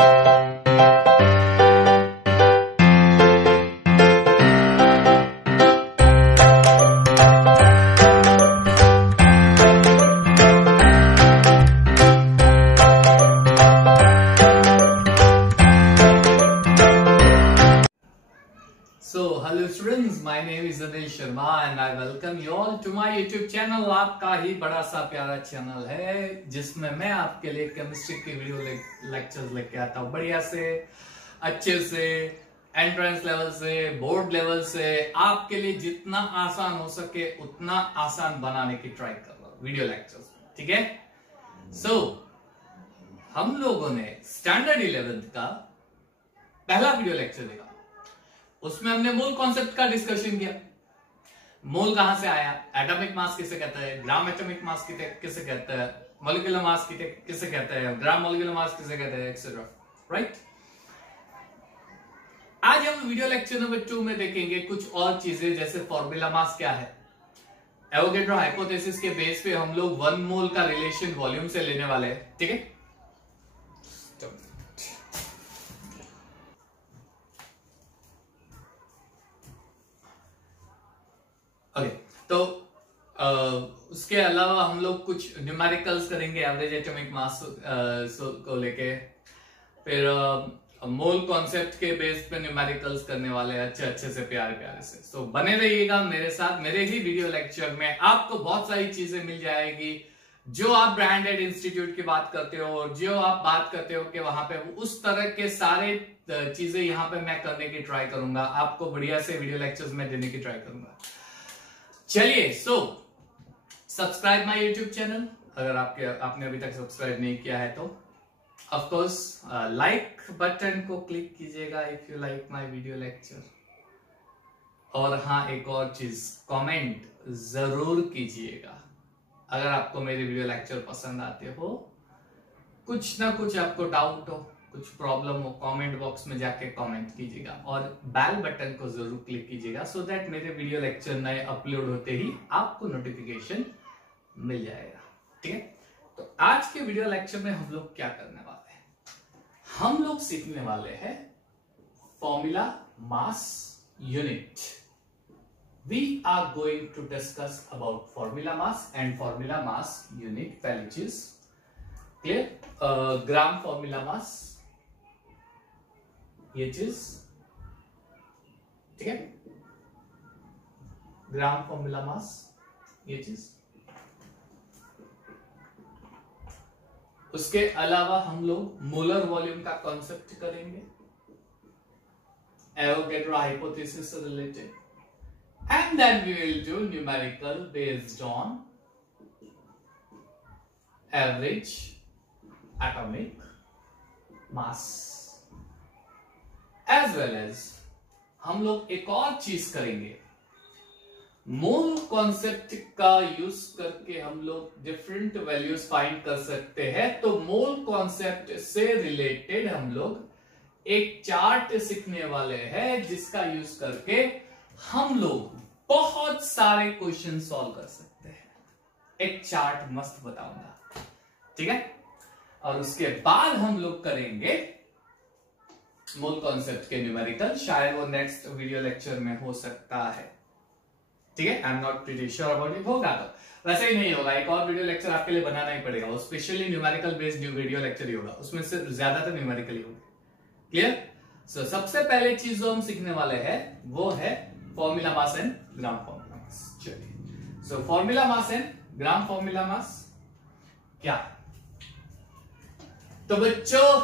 So, hello students, my name is Anil Sharma and I welcome you all to my YouTube channel। आपका ही बड़ा सा प्यारा channel है जिसमें मैं आपके लिए केमिस्ट्री की वीडियो लेक्चर्स लेके आता हूँ बढ़िया से, अच्छे से, एंट्रेंस लेवल से, बोर्ड लेवल से, आपके लिए जितना आसान हो सके उतना आसान बनाने की ट्राई कर रहा हूँ वीडियो लेक्चर्स, ठीक है। सो हम लोगों ने स्टैंडर्ड 11th का पहला वीडियो लेक्चर देखा, उसमें हमने मोल कॉन्सेप्ट का डिस्कशन किया। मोल कहां से आया, एटॉमिक मास किसे कहता है, ग्राम एटॉमिक मास किसे कहता है, मॉलिक्यूलर मास किसे कहता है, ग्राम मॉलिक्यूलर मास किसे कहता है, एक्सेट्रा, राइट। आज हम वीडियो लेक्चर नंबर 2 में देखेंगे कुछ और चीजें, जैसे फॉर्मूला मास क्या है। एवोगैड्रो हाइपोथेसिस के बेस पे हम लोग 1 मोल का रिलेशन वॉल्यूम से लेने वाले हैं, ठीक है। ओके, तो उसके अलावा हम लोग कुछ न्यूमेरिकल्स करेंगे एवरेज एटॉमिक मास को लेके, फिर मोल कॉन्सेप्ट के बेस पे न्यूमेरिकल्स करने वाले अच्छे से प्यारे से। तो बने रहिएगा मेरे साथ, मेरे ही वीडियो लेक्चर में आपको बहुत सारी चीजें मिल जाएगी जो आप ब्रांडेड इंस्टीट्यूट की बात करते हो और जो आप बात करते हो कि वहां पे उस तरह के सारे चीजें यहाँ पे मैं करने की ट्राई करूंगा, आपको बढ़िया से वीडियो लेक्चर्स में देने की ट्राई करूंगा। चलिए, so subscribe my YouTube channel, अगर आपने अभी तक सब्सक्राइब नहीं किया है तो ऑफ कोर्स लाइक बटन को क्लिक कीजिएगा if you like my video lecture. और हाँ, एक और चीज, कमेंट जरूर कीजिएगा अगर आपको मेरे वीडियो लेक्चर पसंद आते हो, कुछ ना कुछ आपको डाउट हो, कुछ प्रॉब्लम हो, कमेंट बॉक्स में जाके कमेंट कीजिएगा और बेल बटन को जरूर क्लिक कीजिएगा सो दैट मेरे वीडियो लेक्चर नए अपलोड होते ही आपको नोटिफिकेशन मिल जाएगा, ठीक है। तो आज के वीडियो लेक्चर में हम लोग क्या करने वाले हैं, हम लोग सीखने वाले हैं formula mass unit. We are going to discuss about formula mass and formula mass unit. पहली चीज क्लियर, ग्राम फॉर्मूला मास, ये चीज, ठीक है, ग्राम फॉर्मूला मास, ये चीज। उसके अलावा हम लोग मोलर वॉल्यूम का कॉन्सेप्ट करेंगे, एवोगैड्रो हाइपोथेसिस से related, and then we will do numerical based on average atomic mass. As well as हम लोग एक और चीज करेंगे, मोल कॉन्सेप्ट का यूज करके हम लोग डिफरेंट वैल्यूज फाइंड कर सकते हैं। तो मोल कॉन्सेप्ट से रिलेटेड हम लोग एक चार्ट सीखने वाले हैं जिसका यूज करके हम लोग बहुत सारे क्वेश्चन सॉल्व कर सकते हैं। एक चार्ट मस्त बताऊंगा, ठीक है। और उसके बाद हम लोग करेंगे मोल कॉन्सेप्ट के न्यूमेरिकल, शायद वो नेक्स्ट वीडियो लेक्चर में हो सकता है, ठीक है। I am not pretty sure about it, होगा तो वैसे ही नहीं होगा, एक और वीडियो लेक्चर आपके लिए बनाना ही पड़ेगा, वो specially numerical based video lecture ही होगा, उसमें से ज्यादातर न्यूमेरिकल ही होगा, क्लियर। सो सबसे पहले चीज जो हम सीखने वाले हैं वो है formula mass and gram formula mass. चलिए, so formula mass and gram formula mass क्या है। तो बच्चों,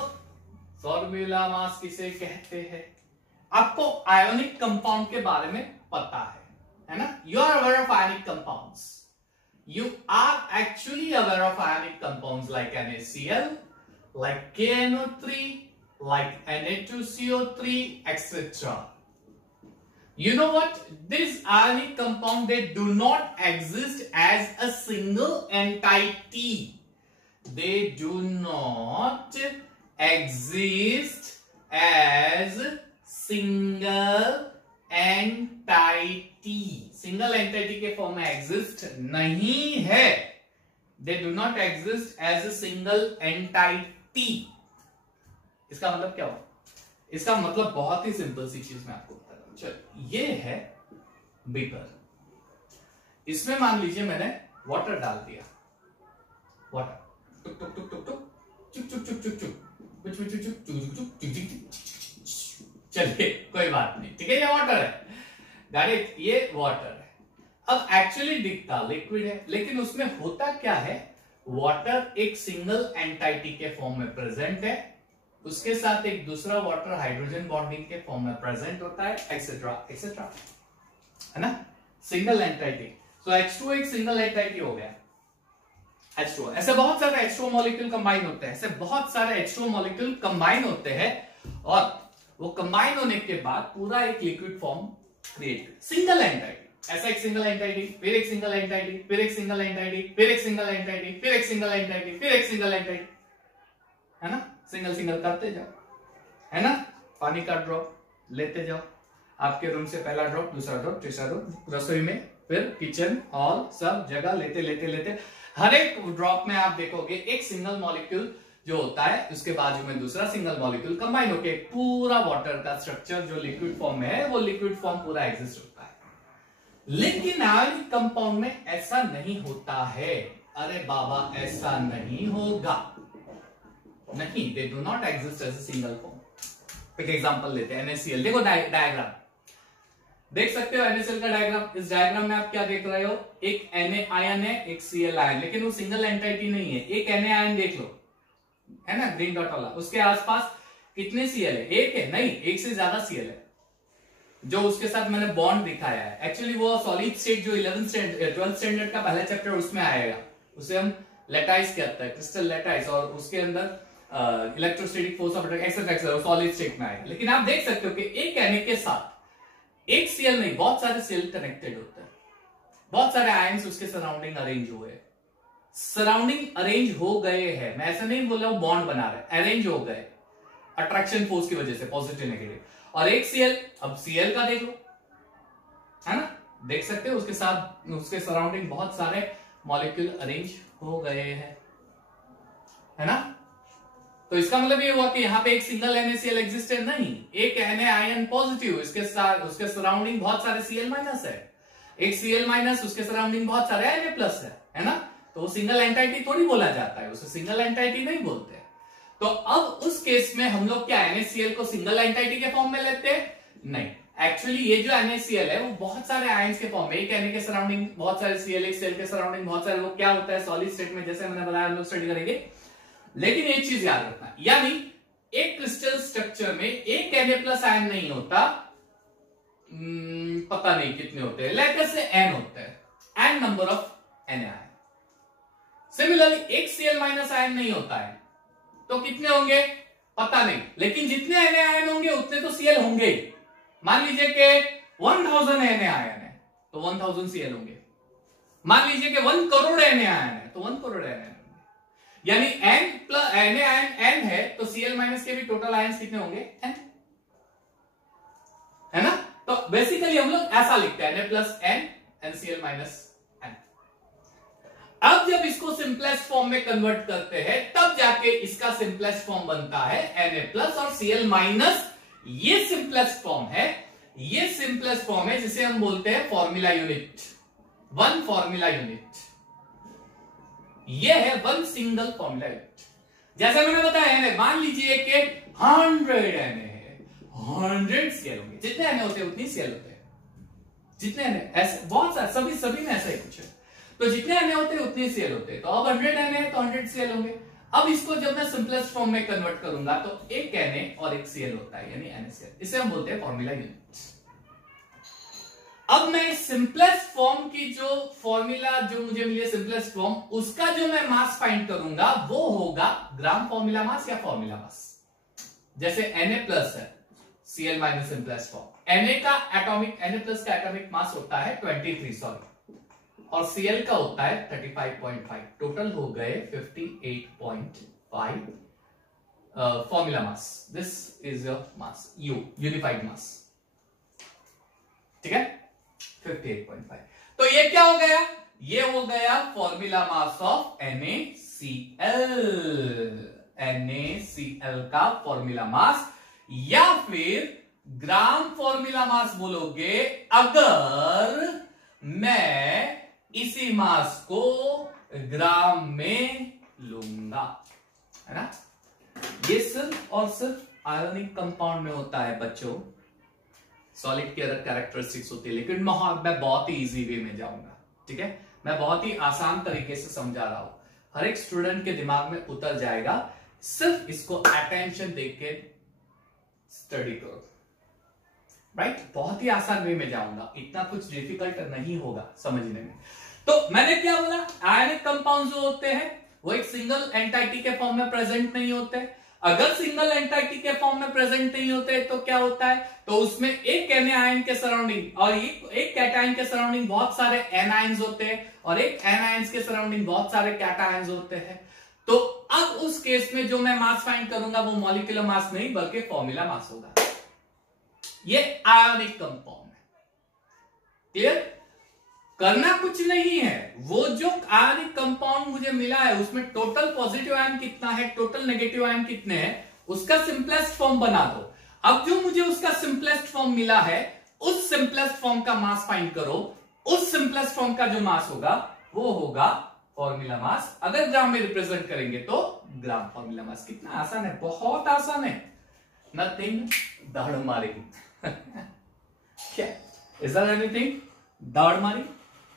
फॉर्मूला मास किसे कहते हैं, आपको आयोनिक कंपाउंड के बारे में पता है ना। You are aware of ionic compounds, you are actually aware of ionic compounds like NaCl, like KNO3, like Na2CO3, etc. You know what? These ionic compounds, they do not exist as a single entity. They do not exist as single entity. Single entity के form में exist नहीं है. They do not exist as a single entity. इसका मतलब क्या हुआ? इसका मतलब बहुत ही सिंपल सी चीज मैं आपको बता रहा हूं। चलो, ये है बीकर, इसमें मान लीजिए मैंने वाटर डाल दिया, वाटर टुक टुक टुक टुक टुक चुक चुक चुक चुक चुक चुक चुक चुक चुक चुक चुक चुक। चलिए कोई बात नहीं, ठीक है, ये वाटर है गाड़ी, ये वाटर है। अब एक्चुअली दिखता लिक्विड है, लेकिन उसमें होता क्या है, वाटर एक सिंगल एंटाइटी के फॉर्म में प्रेजेंट है, उसके साथ एक दूसरा वाटर हाइड्रोजन बॉन्डिंग के फॉर्म में प्रेजेंट होता है, एक्सेट्रा एक्सेट्रा, है ना, सिंगल एंटाइटी। तो H2 एक सिंगल एंटाइटी हो गया, H2। ऐसे बहुत सारे H2 मॉलिक्यूल कंबाइन होते हैं, ऐसे बहुत सारे H2 मॉलिक्यूल कंबाइन होते हैं, और वो कंबाइन होने के बाद पूरा एक liquid form create, single entity. ऐसा एक सिंगल एंटाइटी, फिर एक सिंगल एंटाइटी, फिर एक सिंगल एंटाइटी, फिर एक सिंगल एंटाइटी, फिर एक सिंगल एंटाइटी, फिर एक सिंगल एंटाइटी, है ना, सिंगल सिंगल करते जाओ, है ना। पानी का ड्रॉप लेते जाओ, आपके रूम से पहला ड्रॉप, दूसरा ड्रॉप, तीसरा ड्रॉप, रसोई में, फिर किचन, हॉल, सब जगह लेते लेते लेते हर एक ड्रॉप में आप देखोगे एक सिंगल मॉलिक्यूल जो होता है, उसके बाजू में दूसरा सिंगल मॉलिक्यूल कंबाइन होकर पूरा वाटर का स्ट्रक्चर जो लिक्विड फॉर्म में है, वो लिक्विड फॉर्म पूरा एग्जिस्ट होता है। लेकिन आयनिक कंपाउंड में ऐसा नहीं होता है। अरे बाबा, ऐसा नहीं होगा, नहीं, they do not exist as a single form. एक एग्जांपल लेते हैं, NaCl। देखो डायग्राम देख सकते हो, NaCl का डायग्राम। इस डायग्राम में आप क्या देख रहे हो, एक Na आयन है, एक Cl आयन, लेकिन वो सिंगल एंटाइटी नहीं है। एक Na आयन देख लो, है ना, ग्रीन डॉट वाला, उसके आसपास कितने Cl है? एक है? नहीं, एक से ज्यादा Cl है, जो उसके साथ मैंने बॉन्ड दिखाया है। एक्चुअली वो सॉलिड स्टेट जो 12th स्टैंडर्ड का पहला चैप्टर उसमें आएगा, उसे हम लेटाइस कहते हैं, क्रिस्टल लेटाइस, और उसके अंदर electrostatic force of etcetera solid state में आएगा। लेकिन आप देख सकते हो कि एक Na के साथ एक Cl नहीं, बहुत सारे Cl कनेक्टेड होते हैं, बहुत सारे आयंस उसके सराउंडिंग अरेंज हुए, सराउंडिंग अरेंज हो गए हैं। मैं ऐसा नहीं बोल रहा हूं बॉन्ड बना रहे, अरेंज हो गए अट्रैक्शन फोर्स की वजह से, पॉजिटिव नेगेटिव। और एक Cl, अब Cl का देख लो, है ना, देख सकते हो उसके साथ उसके सराउंडिंग बहुत सारे मॉलिक्यूल अरेंज हो गए हैं, है ना। तो इसका मतलब ये हुआ कि यहाँ पे एक सिंगल NaCl एग्जिस्ट है नहीं, एक Na आयन पॉजिटिव, इसके साथ उसके सराउंडिंग बहुत सारे Cl माइनस है, एक Cl माइनस, उसके सराउंडिंग बहुत सारे Na प्लस है ना। तो वो सिंगल एंटाइटी थोड़ी बोला जाता है, उसे सिंगल एंटाइटी नहीं बोलते। तो अब उस केस में हम लोग क्या NaCl को सिंगल एंटाइटी के फॉर्म में लेते हैं? नहीं, एक्चुअली ये जो NaCl है वो बहुत सारे आयंस के फॉर्म में, एक Na के सराउंडिंग बहुत सारे Cl, एक Cl के सराउंडिंग बहुत सारे, वो क्या होता है सॉलिड स्टेट में, जैसे मैंने बताया हम लोग स्टडी करेंगे। लेकिन एक चीज याद रखना, यानी एक क्रिस्टल स्ट्रक्चर में एक Na प्लस आयन नहीं होता, पता नहीं कितने होते हैं, लेटर से n होते हैं, n number of Na ion. Similarly एक Cl माइनस आयन नहीं होता है, तो कितने होंगे पता नहीं, लेकिन जितने Na आयन होंगे उतने तो Cl होंगे। मान लीजिए कि 1000 Na आयन है तो 1000 Cl होंगे, मान लीजिए कि 1 करोड़ Na आयन है तो 1 करोड़ Na होंगे, यानी n plus Na ion n है तो Cl माइनस के भी टोटल आयंस कितने होंगे? n, है ना। तो बेसिकली हम लोग ऐसा लिखते हैं Na plus n and Cl minus n। अब जब इसको सिंपलेस्ट फॉर्म में कन्वर्ट करते हैं तब जाके इसका सिंपलेस्ट फॉर्म बनता है Na प्लस और Cl माइनस। ये सिंपलेस्ट फॉर्म है, ये सिंपलेस्ट फॉर्म है जिसे हम बोलते हैं formula unit, one formula unit. ये है वन सिंगल फॉर्मूला यूनिट। जैसा मैंने बताया है, मान लीजिए कि 100 Na है, 100 Cl होंगे, जितने Na होते हैं उतनी Cl होते हैं, जितने Na, ऐसे बहुत सारे सभी में ऐसा ही कुछ है। तो जितने Na होते हैं उतने Cl होते हैं, तो अब 100 Na है तो 100 Cl होंगे। अब इसको जब मैं सिंपलेस्ट फॉर्म में कन्वर्ट करूंगा तो एक Na और एक Cl होता है, यानी NaCl, इसे हम बोलते हैं फॉर्मूला यूनिट। अब मैं सिंपलेस्ट फॉर्म की जो फॉर्मूला जो मुझे मिली है सिंपलेस्ट फॉर्म, उसका जो मैं मास फाइंड करूंगा वो होगा ग्राम फॉर्मूला मास या फॉर्मूला मास। जैसे Na प्लस है, Cl minus simplest form, Na plus का एटॉमिक मास होता है 23 और Cl का होता है 35.5, टोटल हो गए 58.5 formula mass. This is your mass, unified mass, ठीक है, 58.5। तो ये क्या हो गया? ये हो गया formula mass of NaCl। NaCl का फॉर्मूला मास, या फिर ग्राम फॉर्मूला मास बोलोगे अगर मैं इसी मास को ग्राम में लूंगा, है ना। ये सिर्फ और सिर्फ आयोनिक कंपाउंड में होता है बच्चों, सॉलिड की अलग कैरेक्टरिस्टिक्स होती है, लेकिन मैं बहुत ही इजी वे में जाऊंगा, ठीक है। मैं बहुत ही आसान तरीके से समझा रहा हूं, हर एक स्टूडेंट के दिमाग में उतर जाएगा, सिर्फ इसको अटेंशन देके स्टडी करो, राइट। बहुत ही आसान वे में जाऊंगा, इतना कुछ डिफिकल्ट नहीं होगा समझने में। तो मैंने क्या बोला, आयनिक कंपाउंड जो होते हैं वो एक सिंगल एंटाइटी के फॉर्म में प्रेजेंट नहीं होते। अगर सिंगल एंटाइटी के फॉर्म में प्रेजेंट नहीं होते तो क्या होता है, तो उसमें एक एनायन के सराउंडिंग और एक कैटायन के सराउंडिंग बहुत सारे एनायंस होते हैं, और एक एनायंस के सराउंडिंग बहुत सारे कैटायंस होते हैं। तो अब उस केस में जो मैं मास फाइंड करूंगा वो मॉलिक्यूलर मास नहीं बल्कि फॉर्मूला मास होगा। ये आयोनिक कंपाउंड है, क्लियर। करना कुछ नहीं है, वो जो आयोनिक कंपाउंड मुझे मिला है उसमें टोटल पॉजिटिव आयन कितना है, टोटल नेगेटिव आयन कितने हैं, उसका सिंपलेस्ट फॉर्म बना दो। अब जो मुझे उसका सिंपलेस्ट फॉर्म मिला है उस सिंपलेस्ट फॉर्म का मास फाइंड करो, उस सिंपलेस्ट फॉर्म का जो मास होगा वो होगा फॉर्मूला मास। अगर ग्राम में रिप्रेजेंट करेंगे तो ग्राम फॉर्मूला मास। कितना आसान है, बहुत आसान है, नथिंग दाड़ मारी क्या, इज देयर एनीथिंग दाड़ मारी?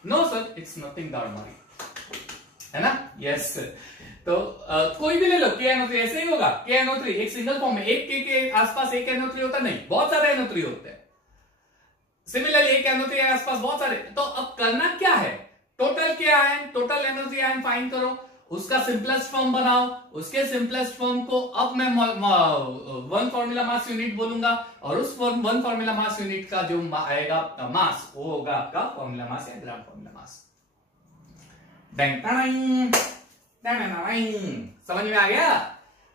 नो सर, इट्स नथिंग दाड़ मारी, है ना। यस तो कोई भी ले लो, KNO3 ऐसे ही होगा। KNO3 एक सिंगल फॉर्म में, एक के आसपास एक NO3 होता नहीं, बहुत सारे NO3 होते हैं। सिमिलरली एक NO3 के आसपास बहुत सारे। तो अब करना क्या है, टोटल के ion, total NO3 ion find करो, उसका सिंपलेस्ट फॉर्म बनाओ, उसके सिंपलेस्ट फॉर्म को अब मैं वन फॉर्मूला मास यूनिट बोलूंगा, और उस वन फॉर्मूला मास यूनिट का जो आएगा मास वो होगा आपका फॉर्मूला मास या ग्राम फॉर्मूला मास। समझ में आ गया,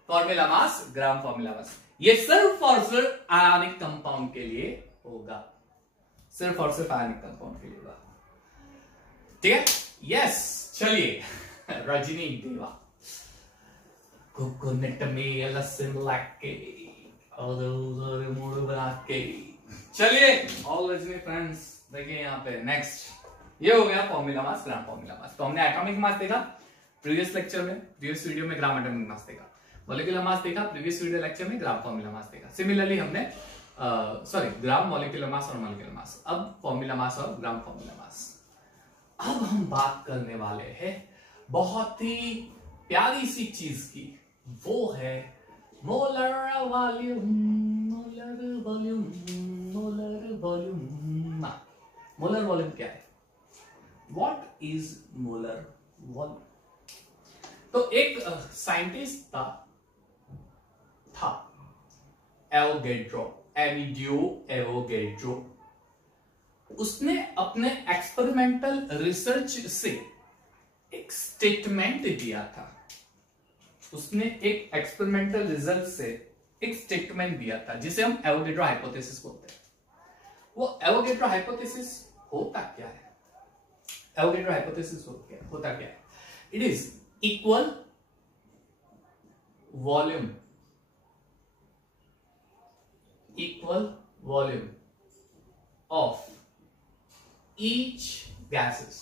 फॉर्मूला मास ग्राम फॉर्मूला मास। ये सिर्फ और सिर्फ आयनिक कंपाउंड के लिए होगा, सिर्फ और सिर्फ आयनिक कंपाउंड के लिए होगा, ठीक है। यस चलिए, रजनी देवा कोकोनट में लहसुन लाके और मूड बना के, चलिए ऑल रजनी फ्रेंड्स देखिए यहाँ पे नेक्स्ट ये हो गया फॉर्मूला मास, ग्राम फॉर्मूला मास। तो हमने एटॉमिक मास देखा प्रीवियस लेक्चर में, प्रीवियस वीडियो में ग्राम एटॉमिक मास देखा, मॉलिक्यूलर मास देखा प्रीवियस वीडियो लेक्चर में, ग्राम फॉर्मूला मास देखा। सिमिलरली हमने ग्राम मॉलिक्यूलर मास और मॉलिक्यूलर मास, अब फॉर्मूला मास और ग्राम फॉर्मूला मास। अब हम बात करने वाले हैं बहुत ही प्यारी सी चीज की, वो है molar volume. Molar volume, molar volume. Molar volume क्या है, व्हाट इज मोलर वॉल्यूम? तो एक साइंटिस्ट था एमिडियो एवोगैड्रो। उसने अपने एक्सपेरिमेंटल रिसर्च से एक स्टेटमेंट दिया था, उसने एक एक्सपेरिमेंटल रिजल्ट से एक स्टेटमेंट दिया था जिसे हम एवोगैड्रो हाइपोथेसिस बोलते हैं। वो एवोगैड्रो हाइपोथेसिस होता क्या है? एवोगैड्रो हाइपोथेसिस होता क्या है? It is equal volume of each gases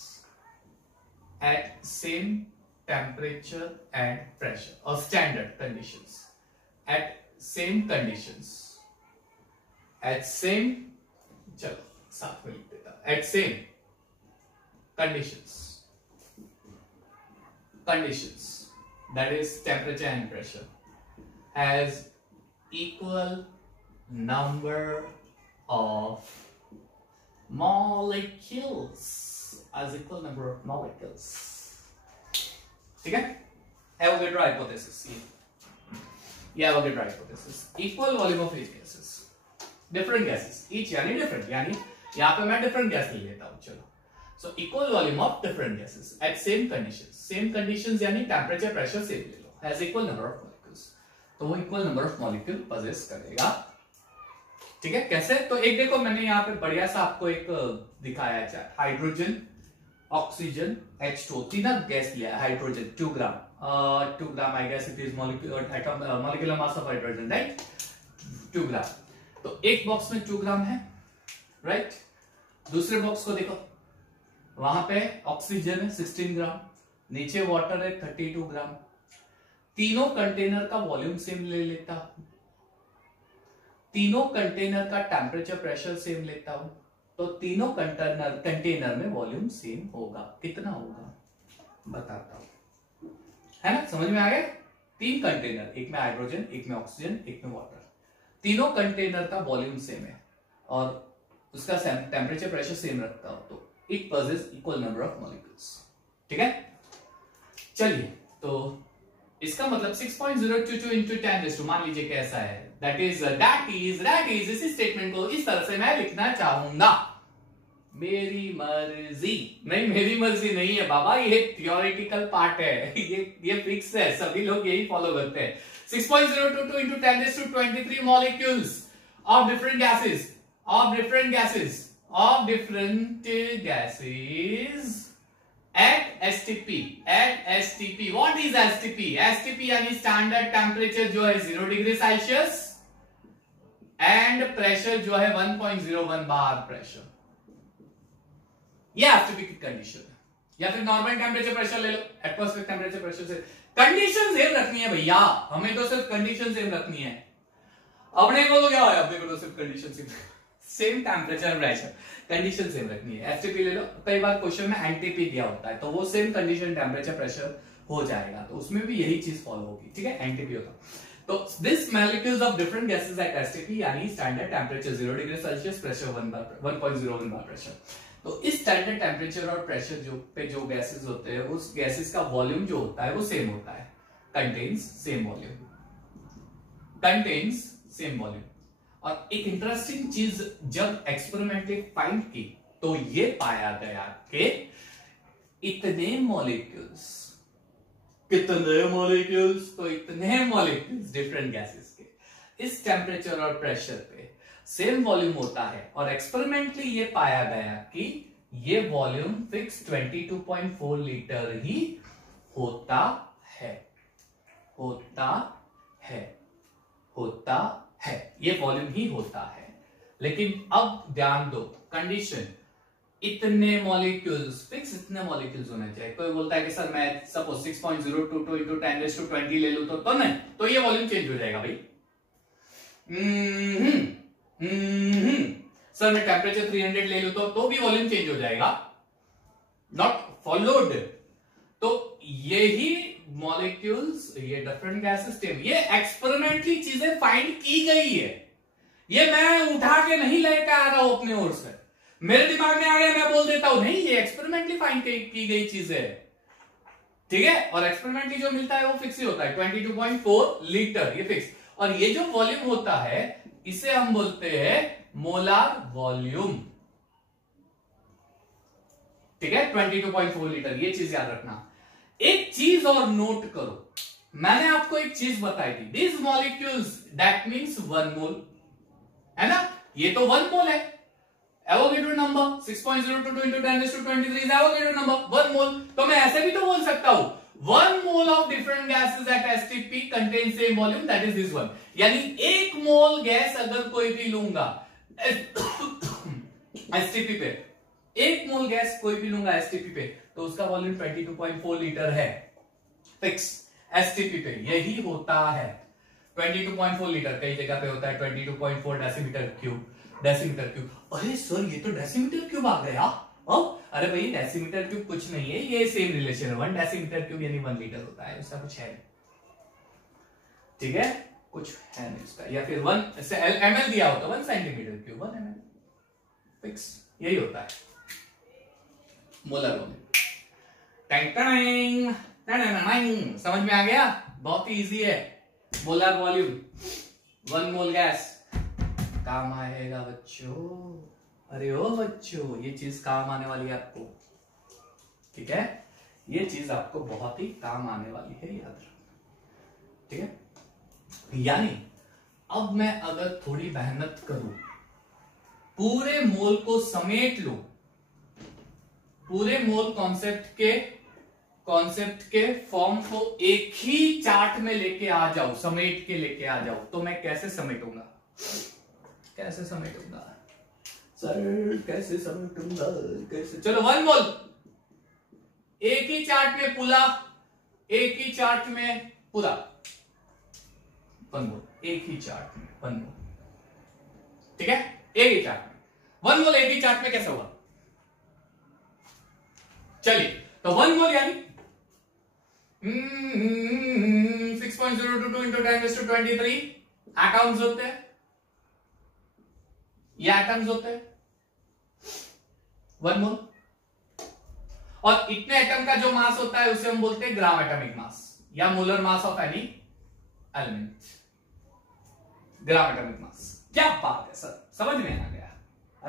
at same temperature and pressure or standard conditions at same conditions at same चलो साथ में लिख देता at same conditions that is temperature and pressure has equal number of molecules, as equal number of molecules, ठीक है। Avogadro hypothesis, ये Avogadro hypothesis, equal volume of each gases, different gases, each यानी different, यानी यहां पे मैं different gas ले लेता हूं, चलो। So equal volume of different gases at same conditions यानी टेंपरेचर प्रेशर सेम ले लो, has equal number of molecules, तो वो equal number of molecule possess करेगा, ठीक है। कैसे? तो एक देखो मैंने यहाँ पे बढ़िया सा आपको एक दिखाया है चार्ट, हाइड्रोजन, ऑक्सीजन, H2O, तीन गैस लिया है, hydrogen 2 gram, 2 gram, I guess it is molecular mass of hydrogen, right, 2 gram. तो एक बॉक्स में 2 ग्राम है, राइट। दूसरे बॉक्स को देखो, वहां पे ऑक्सीजन है 16 ग्राम, नीचे वाटर है 32 ग्राम। तीनों कंटेनर का वॉल्यूम सेम ले लेता हूं, तीनों कंटेनर का टेम्परेचर प्रेशर सेम लेता हूं, तो तीनों कंटेनर में वॉल्यूम सेम होगा। कितना होगा बताता हूं, है ना, समझ में आ गया। 3 कंटेनर, एक में हाइड्रोजन, एक में ऑक्सीजन, एक में वाटर, तीनों कंटेनर का वॉल्यूम सेम है और उसका टेम्परेचर प्रेशर सेम रखता हूं, तो it possess equal number of molecules. ठीक है, चलिए, तो इसका मतलब 6.022 इंटू 10 मान लीजिए कैसा है, दैट इज इसी स्टेटमेंट को इस तरह से मैं लिखना चाहूंगा। मेरी मर्जी नहीं, मेरी मर्जी नहीं है बाबा, ये थियोरेटिकल पार्ट है, ये फिक्स है, सभी लोग यही फॉलो करते हैं। 6.022 into 10⁻23 molecules of different gases at STP. What is STP? STP यानी स्टैंडर्ड टेम्परेचर जो है 0 डिग्री सेल्सियस एंड प्रेशर जो है 1.01 बार प्रेशर। ये एसटीपी की कंडीशन है, या फिर नॉर्मल टेम्परेचर प्रेशर ले लो, एटमॉस्फेरिक टेम्परेचर प्रेशर से कंडीशन सेम रखनी है भैया, हमें तो सिर्फ कंडीशन सेम रखनी है। अपने को तो क्या है, अपने को तो सिर्फ condition same temperature pressure, condition same रखनी है। एसटीपी ले लो, कई बार क्वेश्चन में एनटीपी दिया होता है तो वो सेम कंडीशन टेम्परेचर प्रेशर हो जाएगा, तो उसमें भी यही चीज फॉलो होगी। ठीक है, एनटीपी होता। तो this molecules of different gases at STP यानी standard temperature 0 degree Celsius, pressure 1.01 bar pressure. तो इस स्टैंडर्ड टेम्परेचर और प्रेशर जो गैसेस होते हैं, उस गैसेस का वॉल्यूम जो होता है वो सेम होता है, कंटेन्स सेम वॉल्यूम। और एक इंटरेस्टिंग चीज जब एक्सपेरिमेंटली फाइंड की तो ये पाया गया कि इतने मॉलिक्यूल्स डिफरेंट गैसेस के इस टेम्परेचर और प्रेशर पे सेम वॉल्यूम होता है। और एक्सपेरिमेंटली ये पाया गया कि ये वॉल्यूम फिक्स 22.4 लीटर ही होता है, ये वॉल्यूम ही होता है। लेकिन अब ध्यान दो, कंडीशन इतने मॉलिक्यूल्स, फिक्स इतने मॉलिक्यूल्स होने चाहिए। कोई बोलता है कि सर मैं सपोज 6.022 इंटू 10⁻20 ले लूं तो नहीं, तो ये वॉल्यूम चेंज हो जाएगा भाई। सर मैं टेम्परेचर 300 ले लूं तो भी वॉल्यूम चेंज हो जाएगा, नॉट फॉलोड। तो यही मॉलिक्यूल्स, ये डिफरेंट गैस सिस्टम, ये एक्सपेरिमेंटली चीजें फाइंड की गई है। ये मैं उठा के नहीं लेकर आ रहा हूं अपने ओर से, मेरे दिमाग में आ गया मैं बोल देता हूं, नहीं, ये एक्सपेरिमेंटली फाइंड की गई चीजें है। ठीक है, और एक्सपेरिमेंटली जो मिलता है वो फिक्स ही होता है, 22.4 लीटर, ये फिक्स। और ये जो वॉल्यूम होता है इसे हम बोलते हैं मोलार वॉल्यूम। ठीक है, 22.4 लीटर, ये चीज याद रखना। एक चीज और नोट करो, मैंने आपको एक चीज बताई थी, दिस मॉलिक्यूल्स दैट मींस 1 मोल, है ना, ये तो 1 मोल है। Avogadro number 6.022 into 10⁻23 is Avogadro number 1 मोल। तो मैं ऐसे भी तो बोल सकता हूं 1 mole of different gases at STP contain same volume, that is this one. यानी 1 मोल गैस अगर कोई भी लूंगा एसटीपी पे, 1 मोल गैस कोई भी लूंगा एसटीपी पे, तो उसका वॉल्यूम 22.4 लीटर है, फिक्स। एसटीपी पे यही होता है 22.4 लीटर, कई जगह पे होता है 22.4 डेसीमीटर क्यूब। अरे सर ये तो डेसीमीटर क्यूब आ गया। अरे भाई डेसीमीटर क्यूब कुछ नहीं है, ये सेम रिलेशन है, 1 डेसीमीटर क्यूब यानी 1 लीटर होता है, उसका कुछ है नहीं। ठीक है, कुछ है नहीं उसका। या फिर 1 ml दिया होता, 1 सेंटीमीटर क्यूब 1 ml, फिक्स, यही होता है मोलर वॉल्यूम। समझ में आ गया, बहुत ही इजी है। मोलर वॉल्यूम, 1 मोल गैस काम आएगा बच्चों। अरे ओ बच्चों, ये चीज काम आने वाली है आपको। ठीक है, ये चीज आपको बहुत ही काम आने वाली है, याद रखना। ठीक है, यानी अब मैं अगर थोड़ी मेहनत करूं, पूरे मोल को समेट लूं, पूरे मोल कॉन्सेप्ट के कॉन्सेप्ट के फॉर्म को एक ही चार्ट में लेके आ जाऊं, समेट के लेके आ जाऊं, तो मैं कैसे समेटूंगा, कैसे समेटूंगा सर, कैसे समेटूंगा, कैसे? चलो 1 मोल एक ही चार्ट में पूरा, एक ही चार्ट में पूरा 1 मोल, एक ही चार्ट में 1 मोल, ठीक है, एक ही चार्ट में 1 मोल, एक ही चार्ट में कैसे हुआ? चलिए, तो 1 मोल यानी 6.022 into 10⁻23 एटम्स होते हैं, या एटम्स होते हैं 1 मोल, और इतने एटम का जो मास होता है उसे हम बोलते हैं ग्राम एटॉमिक मास या molar mass of any element, gram atomic mass. क्या बात है सर, समझ में आ गया?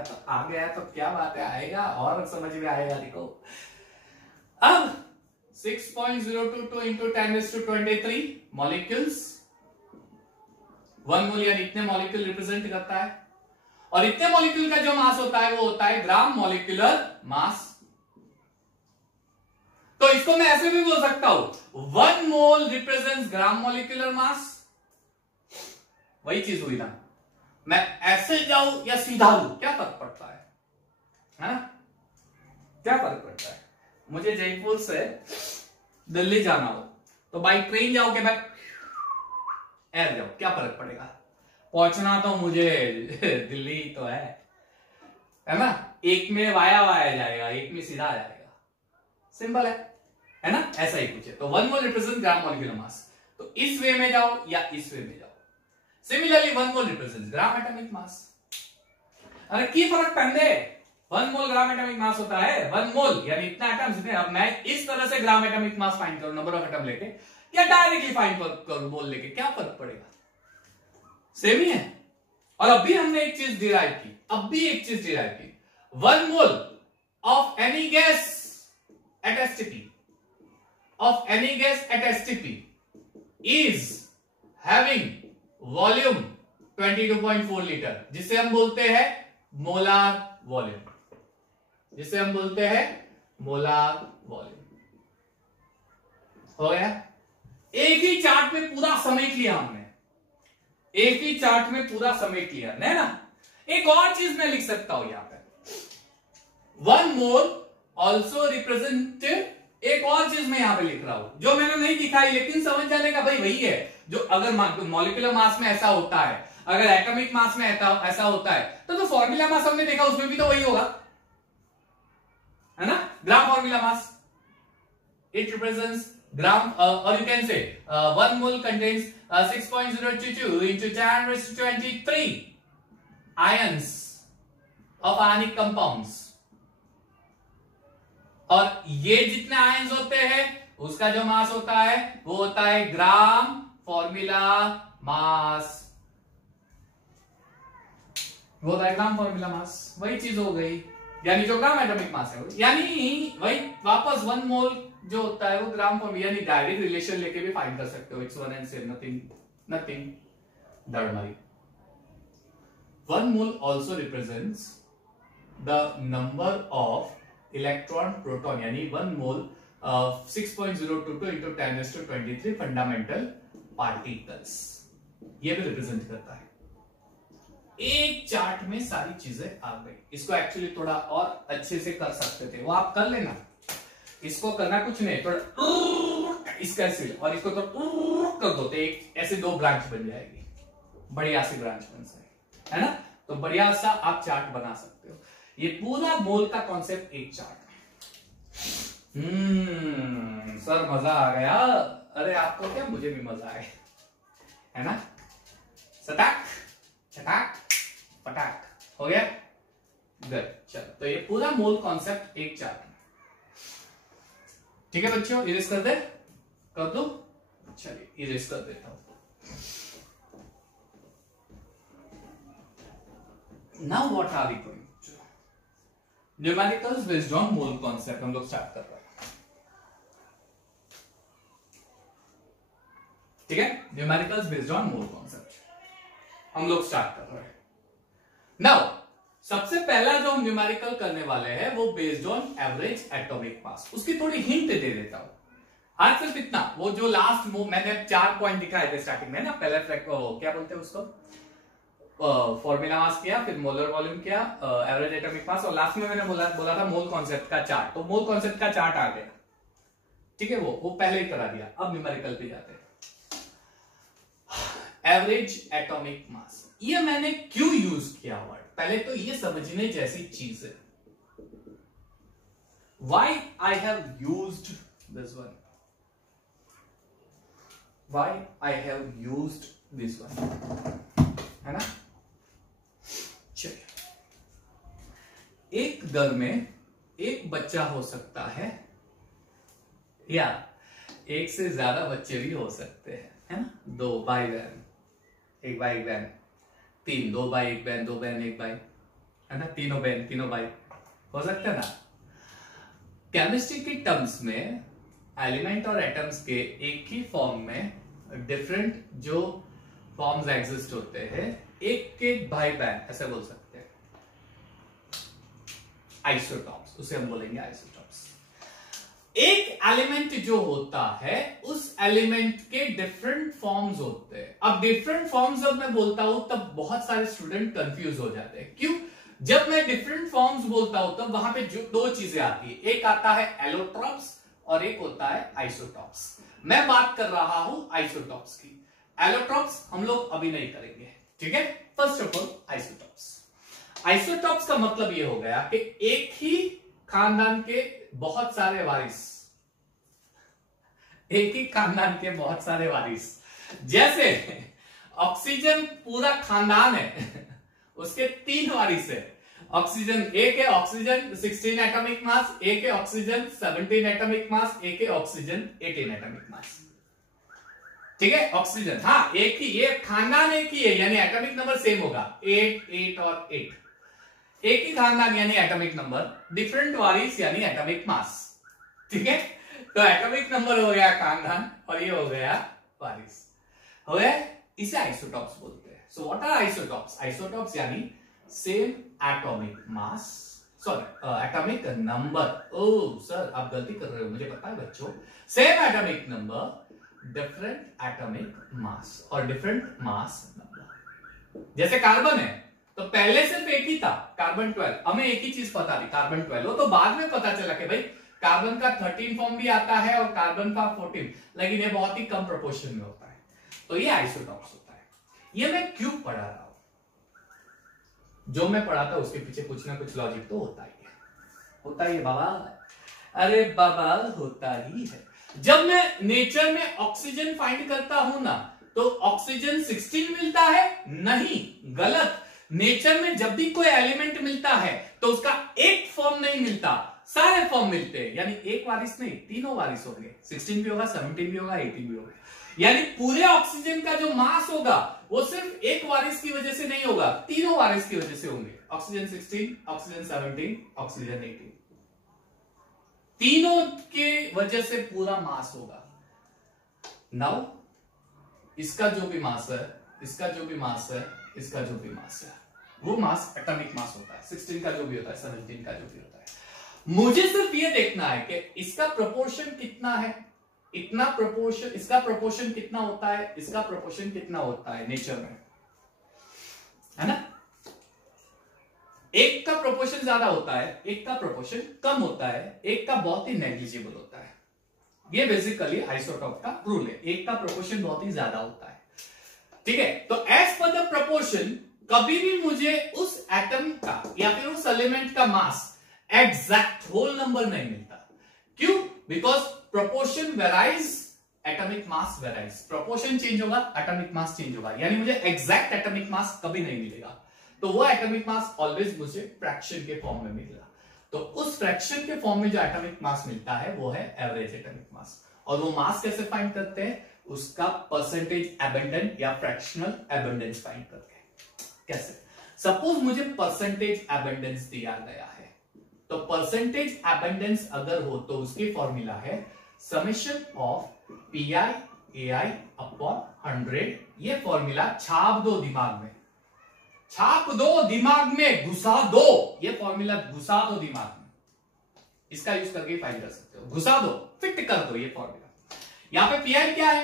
तो आ गया तो क्या बात है, आएगा और समझ में आएगा। देखो अब 6.022 into 10⁻23 मॉलिक्यूल्स, 1 मोल यानी इतने मॉलिक्यूल रिप्रेजेंट करता है, और इतने मॉलिक्यूल का जो मास होता है वो होता है ग्राम मॉलिक्यूलर मास। तो इसको मैं ऐसे भी बोल सकता हूं 1 मोल रिप्रेजेंट्स ग्राम मॉलिक्यूलर मास। वही चीज हुई ना, मैं ऐसे जाऊं या सीधा लूं, क्या फर्क पड़ता है ना? क्या फर्क पड़ता है? मुझे जयपुर से दिल्ली जाना हो तो बाई ट्रेन जाओ कि बाई एयर जाओ, क्या फर्क पड़ेगा? पहुंचना तो मुझे दिल्ली तो है ना, एक में वाया वाया जाएगा, एक में सीधा जाएगा, सिंपल है ना? ऐसा ही कुछ है। तो 1 मोल रिप्रेजेंट ग्राम मॉलिक्यूलर मास, तो इस वे में जाओ या इस वे में जाओ। सिमिलरली 1 मोल रिप्रेजेंट ग्राम एटॉमिक मास। अरे की फर्क पेंदे, 1 मोल ग्राम एटॉमिक मास होता है, 1 मोल यानी इतना एटम्स इतने। अब मैं इस तरह से ग्राम एटॉमिक मास फाइंड करूं नंबर ऑफ एटम लेके, या डायरेक्टली फाइंड करूं मोल लेके, क्या फर्क पड़ेगा? सेम ही है। और अब भी हमने एक चीज डिराइव की, अब भी एक चीज डिराइव की, 1 mole of any gas at STP, of any gas at STP is having volume 22.4 litre, जिसे हम बोलते हैं मोलार वॉल्यूम, जिसे हम बोलते हैं मोलार वॉल्यूम। हो गया? एक ही चार्ट में पूरा समेट लिया हमने, एक ही चार्ट में पूरा समेट लिया है ना। एक और चीज मैं लिख सकता हूं यहां पे, 1 मोल ऑल्सो रिप्रेजेंट, एक और चीज मैं यहां पे लिख रहा हूं जो मैंने नहीं दिखाई, लेकिन समझ जाने का भाई वही है जो अगर मॉलिक्यूलर मास में ऐसा होता है, अगर एटॉमिक मास में ऐसा होता है, तो फॉर्मूला मास हमने देखा उसमें भी तो वही होगा, है ना? Gram formula mass, it represents gram, और you can say 1 mole contains 6.022 into 10⁻23 ions of ionic compounds, और ये जितने आयंस होते हैं उसका जो मास होता है वो होता है ग्राम फॉर्मूला मास, वो होता है ग्राम फॉर्मूला मास। वही चीज हो गई, यानी जो ग्राम एटॉमिक मास है, यानी वही वापस 1 मोल जो होता है वो ग्राम फॉर्मूला, यानी डायरेक्ट रिलेशन लेके भी फाइंड कर सकते हो, it's 1 and same, nothing दड़मरी। 1 mole also represents the number of electron proton, यानी 1 मोल 6.022 into 10⁻23 फंडामेंटल पार्टिकल्स, ये भी रिप्रेजेंट करता है। एक चार्ट में सारी चीजें आ गई। इसको एक्चुअली थोड़ा और अच्छे से कर सकते थे, वो आप कर लेना, इसको करना कुछ नहीं, थोड़ा इसका ऐसे और इसको तो कर दो, तो एक ऐसे 2 ब्रांच बन जाएगी, बढ़िया सी ब्रांच बन जाएगी, है ना? तो बढ़िया सा आप चार्ट बना सकते हो। ये पूरा मोल का कॉन्सेप्ट एक चार्ट में। सर मजा आ गया। अरे आपको क्या, मुझे भी मजा आए, है ना? सटाक चटाक पटाक, हो गया गुड। चलो, तो ये पूरा मोल कॉन्सेप्ट एक चार्ट में, ठीक है बच्चों? इरेज कर दे, कर दो, चलिए इरेज कर देता हूं। Now what are we going, numericals based on mole concept हम लोग स्टार्ट कर रहे हैं, ठीक है? Numericals based on mole concept हम लोग स्टार्ट कर रहे हैं। नाउ सबसे पहला जो हम न्यूमेरिकल करने वाले हैं वो बेस्ड ऑन एवरेज एटॉमिक मास, उसकी थोड़ी हिंट दे देता हूं। आज सिर्फ इतना, वो जो लास्ट मैंने 4 पॉइंट दिखाए थे स्टार्टिंग में ना, पहले क्या बोलते हैं उसको, फॉर्मूला मास किया, फिर मोलर वॉल्यूम किया, एवरेज एटॉमिक मास, और लास्ट में मैंने बोला था मोल कॉन्सेप्ट का चार्ट। तो मोल कॉन्सेप्ट का चार्ट आ गया, ठीक है, वो पहले ही करा दिया। अब न्यूमेरिकल पे जाते हैं। एवरेज एटॉमिक मास, ये मैंने क्यों यूज किया वर्ड, पहले तो ये समझने जैसी चीज है। Why I have used this one? Why I have used this one? है ना? चलिए, एक घर में एक बच्चा हो सकता है, या एक से ज्यादा बच्चे भी हो सकते हैं, है ना? 2 भाई बहन, एक भाई एक बहन, 3, 2 भाई एक बहन, 2 बहन एक भाई, है ना? तीनों बहन तीनों भाई हो सकते हैं ना? केमिस्ट्री की टर्म्स में एलिमेंट और एटम्स के एक ही फॉर्म में डिफरेंट जो फॉर्म्स एग्जिस्ट होते हैं, एक के भाई बहन ऐसे बोल सकते हैं, आइसोटॉप्स, उसे हम बोलेंगे आइसोटॉप्स। एक एलिमेंट जो होता है, उस एलिमेंट के डिफरेंट फॉर्म्स होते हैं। अब डिफरेंट फॉर्म्स जब मैं बोलता हूं तब बहुत सारे स्टूडेंट कंफ्यूज हो जाते हैं। क्यों? जब मैं डिफरेंट फॉर्म्स बोलता हूं तब वहां पे जो 2 चीजें आती है, एक आता है एलोट्रॉप्स और एक होता है आइसोटॉप्स। मैं बात कर रहा हूं आइसोटॉप्स की, एलोट्रॉप्स हम लोग अभी नहीं करेंगे, ठीक है? First of all isotopes. Isotopes का मतलब ये हो गया कि एक ही खानदान के बहुत सारे वारिस, एक ही खानदान के बहुत सारे वारिस। जैसे ऑक्सीजन पूरा खानदान है, उसके 3 वारिस है। ऑक्सीजन एक है ऑक्सीजन 16 एटॉमिक मास, एक है ऑक्सीजन 17 एटॉमिक मास, एक है ऑक्सीजन 18 एटॉमिक मास, ठीक है? ऑक्सीजन, हाँ, एक ही, ये खानदान एक ही है, यानी एटॉमिक नंबर सेम होगा, 8, 8 और 8, एक ही खानदान यानी एटॉमिक नंबर, डिफरेंट वारिस यानी एटॉमिक मास, ठीक है? तो एटॉमिक नंबर हो गया खानदान और ये हो गया वारिस, हो गया, इसे आइसोटॉप्स बोलते हैं। So what are isotopes? Isotopes यानी same atomic mass, sorry atomic number. Oh sir आप गलती कर रहे हो, मुझे पता है बच्चों, same atomic number different atomic mass और डिफरेंट मास नंबर। जैसे कार्बन है तो पहले सिर्फ एक ही था, कार्बन 12, हमें एक ही चीज पता थी, कार्बन 12, तो बाद में पता चला कि भाई कार्बन का 13 फॉर्म भी आता है और कार्बन का 14, लेकिन ये बहुत ही कम प्रोपोर्शन में होता है। तो ये आइसोटॉप्स होता है। ये मैं क्यों पढ़ा रहा हूं? जो मैं पढ़ाता उसके पीछे कुछ ना कुछ लॉजिक तो होता ही है, होता ही है बाबा, अरे बाबा होता ही है। जब मैं नेचर में ऑक्सीजन फाइंड करता हूं ना, तो ऑक्सीजन 16 मिलता है? नहीं, गलत। नेचर में जब भी कोई एलिमेंट मिलता है तो उसका एक फॉर्म नहीं मिलता, सारे फॉर्म मिलते हैं, यानी एक वारिस नहीं, तीनों वारिस होंगे, 16 भी होगा, 17 भी होगा, 18 भी होगा। यानी पूरे ऑक्सीजन का जो मास होगा वो सिर्फ एक वारिस की वजह से नहीं होगा, तीनों वारिस की वजह से होंगे। ऑक्सीजन 16, ऑक्सीजन 17, ऑक्सीजन 18, तीनों के वजह से पूरा मास होगा। नाउ इसका जो भी मास है, इसका जो भी मास है, इसका जो भी मास है, वो मास एटॉमिक मास होता है। 16 का जो भी होता है, 17 का जो भी होता है। मुझे सिर्फ ये देखना है कि इसका प्रोपोर्शन कितना है, इतना प्रोपोर्शन, इसका प्रोपोर्शन कितना होता है, इसका प्रोपोर्शन कितना होता है नेचर में, है ना? एक का प्रोपोर्शन ज्यादा होता है, एक का प्रोपोर्शन कम होता है, एक का बहुत ही नेग्लिजिबल होता है। ये बेसिकली आइसोटॉप का रूल है, एक का प्रोपोर्शन बहुत ही ज्यादा होता है, ठीक है? तो एज पर द प्रोपोर्शन कभी भी मुझे उस एटम का या फिर उस एलिमेंट का मास एग्जैक्ट होल नंबर नहीं मिलता। क्यों? Because proportion varies, atomic mass varies, proportion change होगा, एटॉमिक मास चेंज होगा, यानी मुझे एग्जैक्ट एटॉमिक मास कभी नहीं मिलेगा। तो वो एटॉमिक मास ऑलवेज मुझे फ्रैक्शन के फॉर्म में मिलेगा। तो उस फ्रैक्शन के फॉर्म में जो एटॉमिक मास मिलता है वो है एवरेज एटॉमिक मास। और वो मास कैसे फाइंड करते हैं? उसका परसेंटेज एबंडेंट या फ्रैक्शनल एबंडेंस फाइंड करके। कैसे? सपोज मुझे परसेंटेज एबंडेंस दिया गया है, तो परसेंटेज एबंडेंस अगर हो तो उसकी फॉर्मूला है summation of PI AI upon 100। ये फॉर्मूला छाप दो दिमाग में, छाप दो दिमाग में, घुसा दो, ये फॉर्मूला घुसा दो दिमाग में, इसका यूज करके फाइंड कर सकते हो। घुसा दो, फिट कर दो ये फॉर्मूला। यहां पे पीआई क्या है?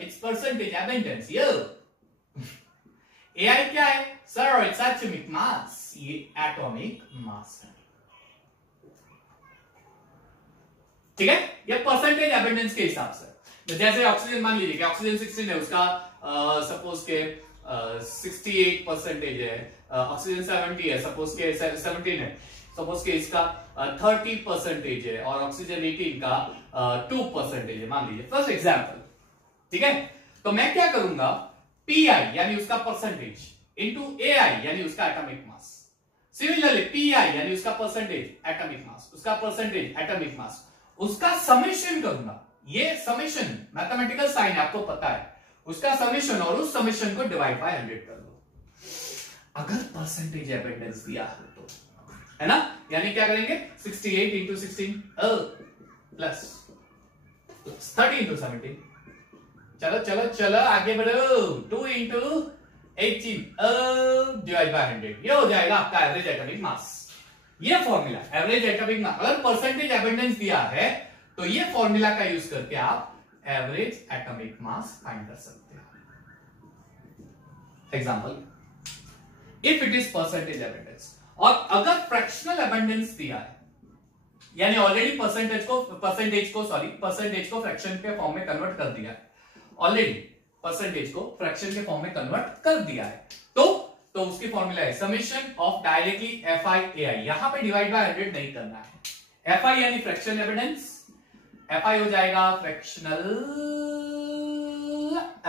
It's percentage abundance. एआई क्या है? Sir its atomic mass. ये एटॉमिक मास है, ठीक है। ये परसेंटेज एबंडेंस के हिसाब से, तो जैसे ऑक्सीजन मान लीजिए कि ऑक्सीजन 16 है, उसका सपोज के 68% है, ऑक्सीजन 70 है, सपोज के 17 है, सपोज के इसका 30% है, और ऑक्सीजन 18 का 2% है, मान लीजिए फर्स्ट एग्जांपल, ठीक है। तो मैं क्या करूंगा, पीआई यानी उसका परसेंटेज इनटू एआई यानी उसका एटॉमिक मास। सिमिलरली पीआई यानी उसका परसेंटेज एटॉमिक मास, उसका परसेंटेज एटॉमिक मास, उसका समेशन करूंगा। ये समेशन मैथमेटिकल साइन है, आपको पता है, उसका समेशन और उस समेशन को डिवाइड बाय 100 कर दो। अगर परसेंटेज एबंडेंस दिया है तो, है ना, यानी क्या करेंगे 68 इंटू 16 प्लस 30 इंटू 17। चलो चलो चलो आगे बढ़ो, 2 इंटू 18 डिवाइड बाय 100, ये हो जाएगा आपका एवरेज एटॉमिक मास। ये फॉर्मूला एवरेज एटॉमिक मास, अगर परसेंटेज एबंडेंस दिया है तो ये फॉर्मूला का यूज करके आप एवरेज एटॉमिक मास फाइंड कर सकते हैं। Example, if it is percentage abundance, और अगर फ्रैक्शनल एबंडेंस दिया है, यानी ऑलरेडी परसेंटेज को फ्रैक्शन के फॉर्म में कन्वर्ट कर दिया है, ऑलरेडी परसेंटेज को फ्रैक्शन के फॉर्म में कन्वर्ट कर दिया है, तो उसकी फॉर्मूला है summation of directly F I A I. यहां पे डिवाइड बाय 100 नहीं करना है। एफ आई यानी फ्रैक्शन एबंडेंस, एफ आई हो जाएगा फ्रैक्शनल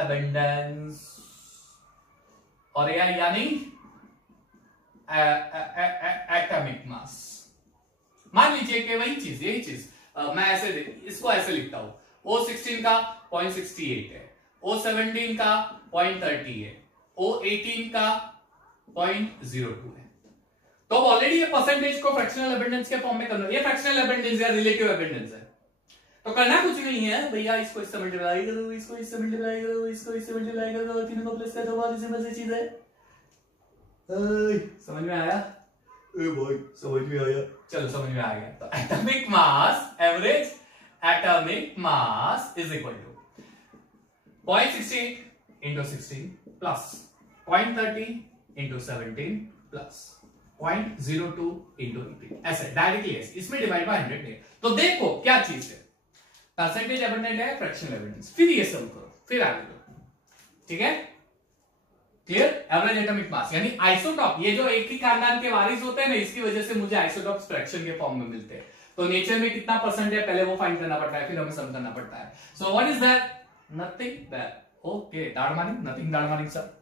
एबंडेंस, और ए आई यानी एटॉमिक मास। मान लीजिए कि वही चीज, यही चीज मैं ऐसे इसको ऐसे लिखता हूं, O16 का 0.68 है, O17 का 0.30 है, O18 का 0.02 है। तो ऑलरेडी ये परसेंटेज को फ्रैक्शनल एबंडेंस के फॉर्म में करना, ये फ्रैक्शनल एबंडेंस या रिलेटिव एबंडेंस है, तो करना कुछ नहीं है भैया, इसको इससे मल्टीप्लाई करो, इसको इससे मल्टीप्लाई करो, इसको इससे मल्टीप्लाई करो, तीनों को प्लस कर दो, बहुत सिंपल सी चीज है। समझ में आया? भाई समझ में आया, चलो समझ में आ गया। तो atomic mass, average atomic mass is equal to 0.68 into 16 plus 0.30 into 17 plus 0.02 into 18, ऐसे डायरेक्टली ऐसे, इसमें डिवाइड बाय 100 है। तो देखो क्या चीज है, परसेंटेज एबंडेंट है, फ्रैक्शनल एबंडेंस, फिर ये सम करो, फिर आगे करो, ठीक है, क्लियर। एवरेज एटॉमिक मास यानी आइसोटॉप, ये जो एक ही खानदान के वारिस होते हैं ना, इसकी वजह से मुझे आइसोटॉप्स फ्रैक्शन के फॉर्म में मिलते हैं। तो नेचर में कितना परसेंट है पहले वो फाइंड करना पड़ता है, फिर हमें सम करना पड़ता है। So what is that? Nothing that. Okay, दाढ़ मार्किंग, नथिंग दाढ़ मार्किंग सर।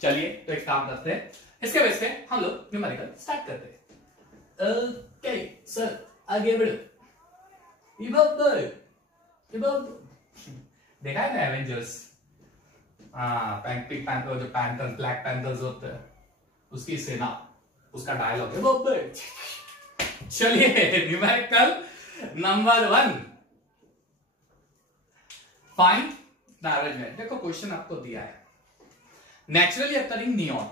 चलिए तो एक काम करते हैं, इसके बेस पे हम लोग न्यूमेरिकल स्टार्ट करते हैं। ओके सर, आगे बढ़ो। देखा है ना एवेंजर्स, पिंक पैंथर, जो पैंथर ब्लैक पैंथर्स होते हैं, उसकी सेना, उसका डायलॉग है वो। चलिए numerical number 1, find the average value. देखो क्वेश्चन आपको दिया है, naturally occurring neon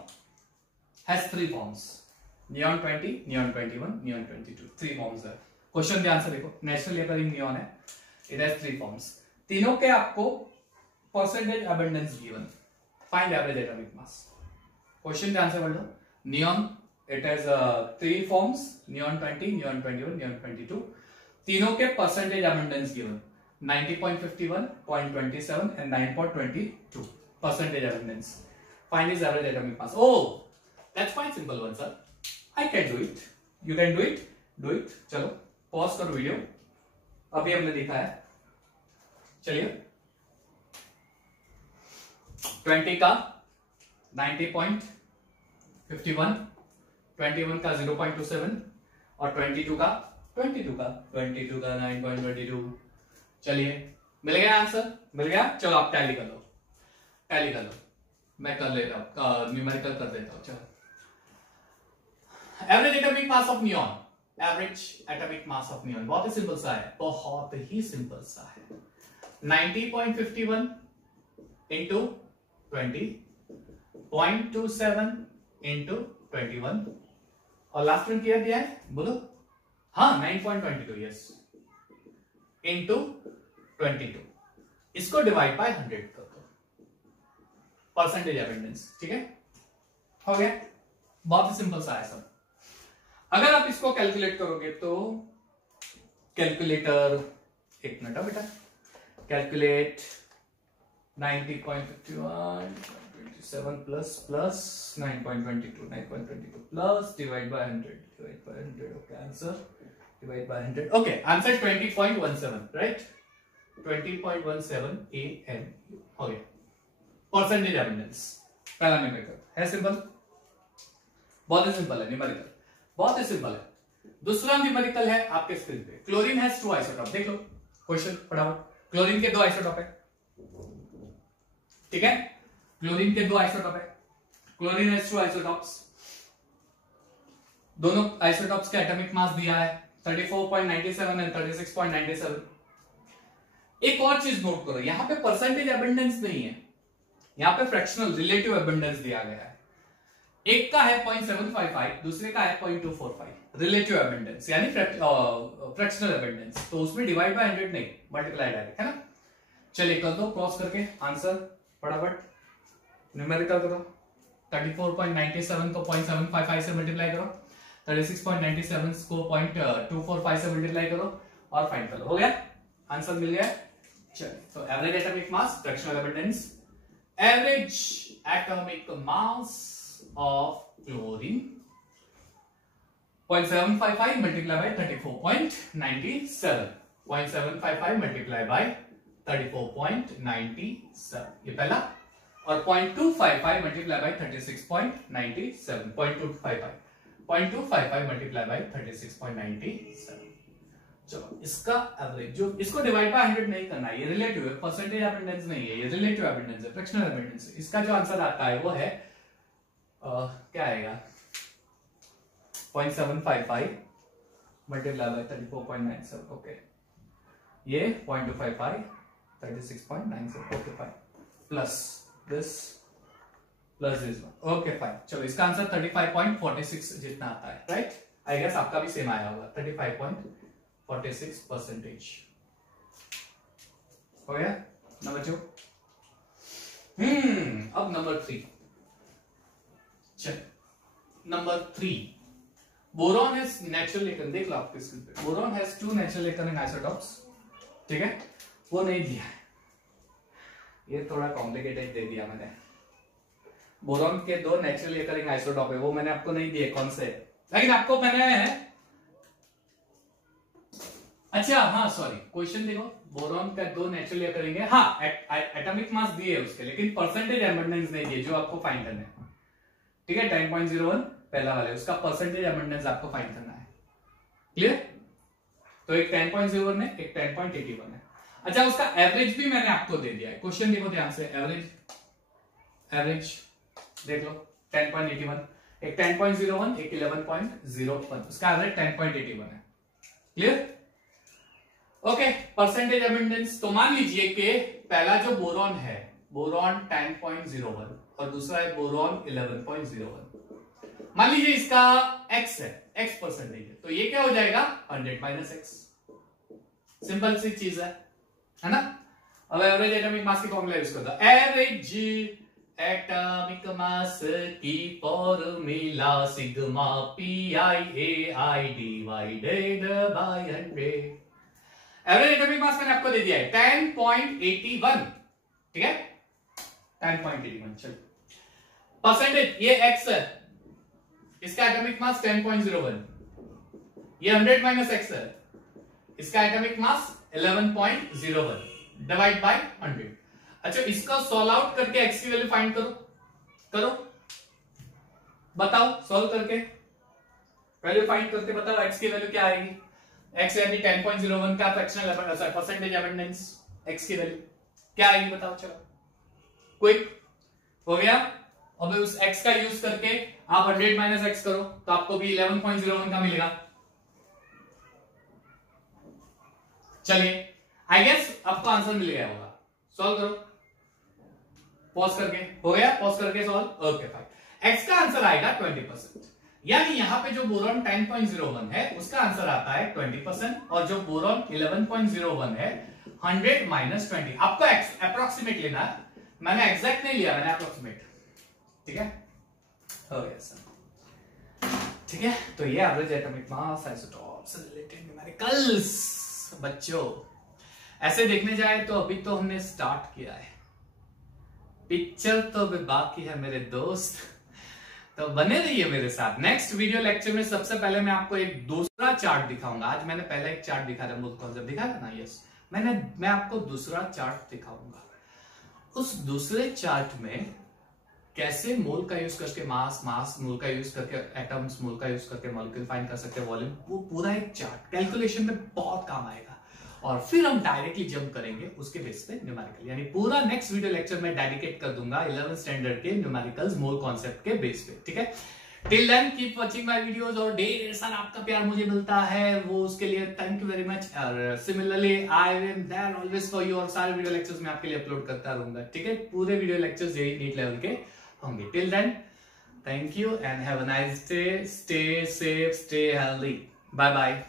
has 3 forms, neon 20, neon 21, neon 22, 3 forms है। क्वेश्चन ध्यान से देखो, नेचुरली अकरिंग नियॉन है, इट हैज 3 फॉर्म्स, तीनों के आपको percentage abundance given, find average atomic मास। क्वेश्चन ध्यान से पढ़ लो, neon it has 3 forms, neon 20, neon 21, neon 22, तीनों के percentage abundance given 90.51, 0.27 and 9.22 percentage abundance. Find his average atomic mass. Oh, that's quite simple one, sir. I can do it. You can do it. Do it. चलो pause करो video, अभी हमने देखा है। चलिए 20 का 90.51, 21 का 0.27 और 22 का 9.22। चलिए मिल गया आंसर, मिल गया। चलो आप टैली कर लो, टैली कर लो, मैं कर लेता हूं, न्यूमेरिकल कर देता हूं। चलो average atomic mass of neon, average atomic mass of neon बहुत ही सिंपल सा है, बहुत ही सिंपल सा है। 90.51 इंटू 20, 0.27 इंटू 21, और लास्ट में क्या दिया है बोलो? हाँ 9.22, यस, इंटू 22, इसको डिवाइड बाय 100 कर दो, परसेंटेज एबंडेंस। ठीक है, हो गया, बहुत ही सिंपल सा है सब। अगर आप इसको कैलकुलेट करोगे तो कैलकुलेटर, एक मिनट बेटा, calculate 90.51 27 plus 9.22 plus divide by 100 okay, answer divide by 100 okay, answer 20.17 right, 20.17 AN हो गया, परसेंटेज एबंडेंस पहला न्यूमेरिकल है, सिंपल, बहुत ही सिंपल है न्यूमेरिकल, बहुत ही सिंपल है। दूसरा न्यूमेरिकल है आपके स्क्रीन पे, क्लोरीन हैज 2 आइसोटॉप, देख लो क्वेश्चन फटाफट, क्लोरीन के 2 आइसोटॉप है, ठीक है, क्लोरीन के 2 आइसोटॉप है, क्लोरीन हैज 2 आइसोटॉप्स, दोनों आइसोटॉप्स का एटॉमिक मास दिया है 34.97 एंड 36.97। एक और चीज नोट करो, यहां पे परसेंटेज एबंडेंस नहीं है, यहां पे फ्रैक्शनल रिलेटिव एबंडेंस दिया गया है, एक का है 0.755, दूसरे का है 0.245, रिलेटिव एबंडेंस यानी फ्रैक्शनल एबंडेंस, तो उसमें डिवाइड बाय 100 नहीं, मल्टीप्लाई डायरेक्ट है ना। चलिए कर दो क्रॉस करके आंसर फटाफट, न्यूमेरिकल करो, 34.97 को 0.755 से मल्टीप्लाई करो, 36.97 को 0.245 से मल्टीप्लाई करो और फाइंड करो, हो गया, आंसर मिल गया। चलिए, तो average atomic mass, fractional abundance, average atomic mass of chlorine 0.755 multiplied by 34.97, 0.755 multiplied by 34.97 ये पहला, और 0.255 multiplied by 36.97, 0.255 multiplied by 36.97। चलो इसका एवरेज, जो इसको डिवाइड बाय 100 नहीं करना है, ये रिलेटिव है, परसेंटेज एबंडेंस नहीं है, ये रिलेटिव एबंडेंस है, फ्रैक्शनल एबंडेंस है। इसका जो आंसर आता है वो है क्या आएगा 0.755 मल्टीप्लाई बाय 34.97 ओके, ये 0.255 36.97 okay fine, plus this okay fine. चलो इसका आंसर 35.46 जितना आता है राइट, आई गेस आपका भी सेम आया होगा 35.46%। हो गया नंबर 2। अब number 3, number 3, boron has natural एकन, देख लो आपके स्क्रीन पे, बोरॉन हैज 2 नेचुरल एकन इन आइसोटॉप्स, ठीक है, वो नहीं दिया है, ये थोड़ा कॉम्प्लिकेटेड दे दिया मैंने, बोरॉन के 2 नेचुरल एकन आइसोटॉप है, वो मैंने आपको नहीं दिए कौन से, लेकिन आपको मैंने, अच्छा हाँ सॉरी, क्वेश्चन देखो, बोरॉन का 2 नेचुरल एकन है, हाँ एटॉमिक मास दिए उसके, लेकिन परसेंटेज एबंडेंस नहीं दिए, जो आपको फाइंड करना है, ठीक है, 10.01 पहला वाला है, उसका परसेंटेज एबंडेंस आपको फाइंड करना है, क्लियर, तो एक 10.01 है, एक 10.81 है। अच्छा उसका एवरेज भी मैंने आपको दे दिया है, क्वेश्चन देखो ध्यान से, एवरेज देख लो 10.81, एक 10.01, एक 11.01, उसका एवरेज 10.81 है, क्लियर, ओके। परसेंटेज एबंडेंस, तो मान लीजिए कि पहला जो बोरॉन है, बोरॉन 10.01 और दूसरा है बोरॉन 11.01, मान लीजिए इसका x है, x परसेंटेज है, तो ये क्या हो जाएगा 100 माइनस x, सिंपल सी चीज है ना। अब एवरेज एटॉमिक मास की फॉर्मूला यूज करता, एवरेज एटॉमिक मास की formula sigma pii divided by 100। Average atomic मास मैंने आपको दे दिया है 10.81, ठीक है, 10.81। चलो परसेंटेज, ये x है, इसका एटॉमिक मास 10.01, ये 100 माइनस x है, इसका एटॉमिक मास 11.01 डिवाइड बाय 100। अच्छा इसका सॉल्व आउट करके x की वैल्यू फाइंड करो, बताओ, सॉल्व करके वैल्यू फाइंड करके बताओ x की वैल्यू क्या आएगी, x यानी 10.01 का fractional abundance, percentage abundance, x की वैल्यू क्या आएगी बताओ, चलो क्विक हो गया। अब उस x का यूज करके आप 100 माइनस x करो तो आपको भी 11.01 का मिलेगा। चलिए आई गेस आपको आंसर मिल गया होगा, सॉल्व करो पॉज करके, हो गया पॉज करके सॉल्व, ओके फाइन। x का आंसर आएगा 20%, यानी यहां पे जो बोरॉन 10.01 है उसका आंसर आता है 20%, और जो बोरॉन 11.01 है 100 माइनस 20। आपको अप्रोक्सीमेट लेना है, मैंने एग्जैक्ट नहीं लिया, मैंने अप्रोक्सीमेट। ठीक है, हो गया सर। ठीक है, तो ये एवरेज एटॉमिक मास आइसोटॉप से रिलेटेड न्यूमेरिकल्स बच्चों। ऐसे देखने जाए तो अभी तो हमने स्टार्ट किया है, पिक्चर तो अभी बाकी है मेरे दोस्त, तो बने रहिए मेरे साथ। नेक्स्ट वीडियो लेक्चर में सबसे पहले मैं आपको एक दूसरा चार्ट दिखाऊंगा। आज मैंने पहला एक चार्ट दिखा था, मूल कॉन्सेप्ट दिखा था ना, यस। मैं आपको दूसरा चार्ट दिखाऊंगा। उस दूसरे चार्ट में कैसे मोल का यूज करके मास मोल का यूज करके एटम्स, मोल का यूज करके मॉलिक्यूल फाइंड कर सकते हैं, वॉल्यूम, वो पूरा एक चार्ट कैलकुलेशन में बहुत काम आएगा। और फिर हम डायरेक्टली जंप करेंगे उसके बेस पे न्यूमेरिकल, यानी पूरा नेक्स्ट वीडियो लेक्चर में डेडिकेट कर दूंगा 11th स्टैंडर्ड के न्यूमेरिकल्स मोल कॉन्सेप्ट के बेस पे। ठीक है, till then keep watching my videos, और ढेर सारा आपका प्यार मुझे मिलता है, वो उसके लिए थैंक यू वेरी मच। और similarly I am there always for you, और सारे वीडियो लेक्चर्स मैं आपके लिए अपलोड करता रहूंगा। ठीक है, पूरे वीडियो लेक्चर्स यही नीट लेवल के होंगे। Till then thank you and have a nice day, stay safe, stay healthy, bye bye.